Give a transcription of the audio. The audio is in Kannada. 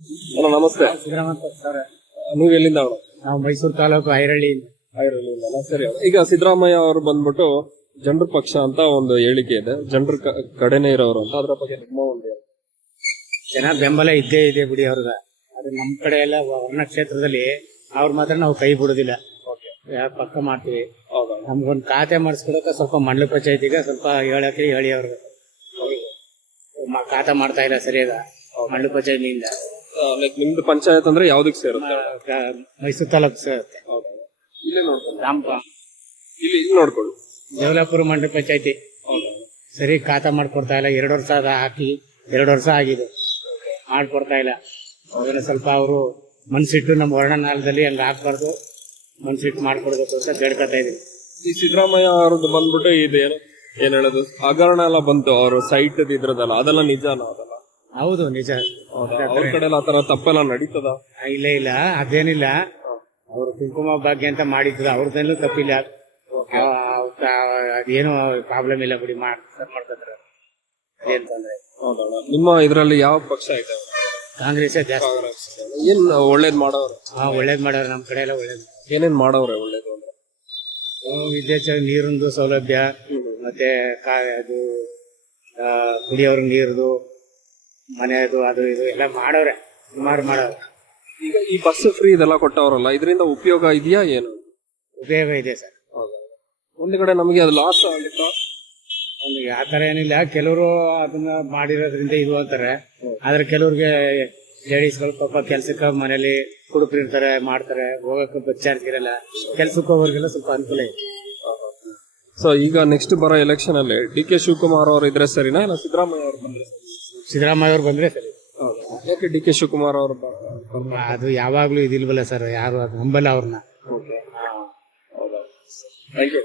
ಅಣ್ಣ ನಮಸ್ತೆ. ಸಿದ್ದರಾಮಯ್ಯ ಸರ್, ನೀವು ಎಲ್ಲಿಂದ ಅಣ್ಣ? ನಾವು ಮೈಸೂರು ತಾಲೂಕು ಐರಳ್ಳಿ. ಐರಳ್ಳಿಯಿಂದ. ಸರಿ ಅಣ್ಣ. ಈಗ ಸಿದ್ದರಾಮಯ್ಯ ಅವರು ಬಂದ್ಬಿಟ್ಟು ಜನರ ಪಕ್ಷ ಅಂತ ಒಂದು ಹೇಳಿಕೆ ಇದೆ, ಜನರ ಕಡೆನೇ ಇರೋರು ಅಂತ. ಅದ್ರ ಬಗ್ಗೆ ನಿಮ್ಮ ಒಂದು ಜನ ಬೆಂಬಲ ಇದ್ದೇ ಇದೆ ಬಿಡಿ ಅವ್ರಿಗೆ. ಅದು ನಮ್ ಕಡೆ ಎಲ್ಲ ವರ್ಣ ಕ್ಷೇತ್ರದಲ್ಲಿ ಅವ್ರ ಮಾತ್ರ ನಾವು ಕೈ ಬಿಡುದಿಲ್ಲ, ಪಕ್ಕ ಮಾಡ್ತೀವಿ. ನಮ್ಗೊಂದು ಖಾತೆ ಮಾಡಿಸ್ಕೊಡಕ ಸ್ವಲ್ಪ ಮಂಡಲ ಪಂಚಾಯತಿಗೆ ಸ್ವಲ್ಪ ಹೇಳಿ ಅವ್ರಿಗೆ ಖಾತೆ ಮಾಡ್ತಾ ಇಲ್ಲ ಸರಿಯಾದ ಮಂಡಲ ಪಂಚಾಯತಿಯಿಂದ. ಲೈಕ್ ನಿಮ್ದು ಪಂಚಾಯತ್ ಅಂದ್ರೆ ಯಾವ್ದಕ್ ಸೇರುತ್ತೆ? ಮೈಸೂರು ತಾಲೂಕು ಸೇರುತ್ತೆ. ಇಲ್ಲೇ ನೋಡ್ಕೊಳ್ಳಿ, ರಾಮಪ ಇಲ್ಲಿ ನೋಡ್ಕೊಳ್ಳಿ. ದೇವಲಾಪುರ ಮಂಡಲ ಪಂಚಾಯತಿ ಸರಿ ಖಾತಾ ಮಾಡ್ಕೊಡ್ತಾ ಇಲ್ಲ. 2 ವರ್ಷ ಹಾಕಿ 2 ವರ್ಷ ಆಗಿದೆ, ಮಾಡ್ಕೊಡ್ತಾ ಇಲ್ಲ. ಅದನ್ನ ಸ್ವಲ್ಪ ಅವರು ಮನ್ಸಿಟ್ಟು ನಮ್ಮ ವರ್ಣನಾಲದಲ್ಲಿ ಹಂಗ ಹಾಕ್ಬಾರ್ದು, ಮನ್ಸಿಟ್ಟು ಮಾಡ್ಕೊಡ್ಬೇಕು ಅಂತ ಬೇಡ್ಕೊತಾ ಇದೀವಿ. ಈ ಸಿದ್ದರಾಮಯ್ಯ ಅವ್ರದ್ದು ಬಂದ್ಬಿಟ್ಟು ಇದೇನು ಏನ್ ಹೇಳೋದು ಹಗರಣ ಎಲ್ಲ ಬಂತು, ಅವ್ರ ಸೈಟ್ ಇದ್ರದಲ್ಲ, ಅದೆಲ್ಲ ನಿಜಾನ? ಅದಲ್ಲ ಹೌದು, ನಿಜ. ಅವ್ರ ಕಡೆ ಎಲ್ಲ ಆತರ ತಪ್ಪೆಲ್ಲ ನಡೀತದ? ಇಲ್ಲ ಅದೇನಿಲ್ಲ. ಅವರು ಕುಂಕುಮ ಭಾಗ್ಯ ಅಂತ ಮಾಡಿದ್ರು, ಅವ್ರದ್ದೆಲ್ಲೂ ತಪ್ಪಿಲ್ಲ. ಅದೇನು ಪ್ರಾಬ್ಲಮ್ ಇಲ್ಲ ಬಿಡಿ, ಮಾಡ್ತಾರೆ. ಏನ್ ತೊಂದ್ರೆ? ನಿಮ್ಮ ಇದ್ರಲ್ಲಿ ಯಾವ ಪಕ್ಷ ಇದೆ? ಕಾಂಗ್ರೆಸ್ ಜಾಸ್ತಿ. ಏನ್ ಒಳ್ಳೇದ್ ಮಾಡೋರು? ಒಳ್ಳೇದ್ ಮಾಡೋರು ನಮ್ಮ ಕಡೆ ಎಲ್ಲ ಒಳ್ಳೇದು. ಏನೇನ್ ಮಾಡವ್ರೆ ಒಳ್ಳೇದು ಅಂದ್ರೆ? ವಿದ್ಯಾಚ ನೀರಿಂದು ಸೌಲಭ್ಯ, ಮತ್ತೆ ಅದು ಕುಡಿಯೋರ್ ನೀರ್ದು, ಮನೆಯದು ಅದು ಇದು ಎಲ್ಲ ಮಾಡವ್ರೆ, ಸುಮಾರು ಮಾಡವ್ರೆ. ಈಗ ಈ ಬಸ್ ಫ್ರೀ ಇದೆಲ್ಲ ಕೊಟ್ಟವ್ರಲ್ಲ, ಇದರಿಂದ ಉಪಯೋಗ ಇದೆಯಾ ಏನು? ಉಪಯೋಗ ಇದೆ ಸರ್. ಒಂದು ಕಡೆ ನಮಗೆ ಅದು ಲಾಸ್ ಆಗುತ್ತಾ? ಆತರ ಏನಿಲ್ಲ, ಕೆಲವರು ಅದನ್ನ ಮಾಡಿರೋದ್ರಿಂದ ಇದು ಅಂತಾರೆ. ಆದ್ರೆ ಕೆಲವ್ರಿಗೆ ಲೇಡೀಸ್ಗಳು ಪಾಪ ಕೆಲ್ಸಕ್ಕೆ ಮನೇಲಿ ಹುಡುಗರು ಇರ್ತಾರೆ, ಮಾಡ್ತಾರೆ, ಹೋಗಕ್ಕೆ ಬಸ್ ಚಾರ್ಜ್ ಇರಲ್ಲ. ಕೆಲ್ಸಕ್ಕೆ ಹೋಗೋರ್ಗೆಲ್ಲ ಸ್ವಲ್ಪ ಅನುಕೂಲ ಇದೆ. ಸೊ ಈಗ ನೆಕ್ಸ್ಟ್ ಬರೋ ಎಲೆಕ್ಷನ್ ಅಲ್ಲಿ ಡಿ.ಕೆ. ಶಿವಕುಮಾರ್ ಅವರು ಇದ್ರೆ ಸರಿನಾ, ಇಲ್ಲ ಸಿದ್ದರಾಮಯ್ಯ ಅವರು ಬಂದ್ರೆ? ಸಿದ್ದರಾಮಯ್ಯ ಅವ್ರು ಬಂದ್ರೆ ಸರಿ. ಯಾಕೆ ಡಿ.ಕೆ. ಶಿವಕುಮಾರ್ ಅವರು? ಅದು ಯಾವಾಗ್ಲೂ ಇದಿಲ್ವಲ್ಲ ಸರ್, ಯಾರು ಅದು ನಂಬಲ್ಲ ಅವ್ರನ್ನ. Thank you.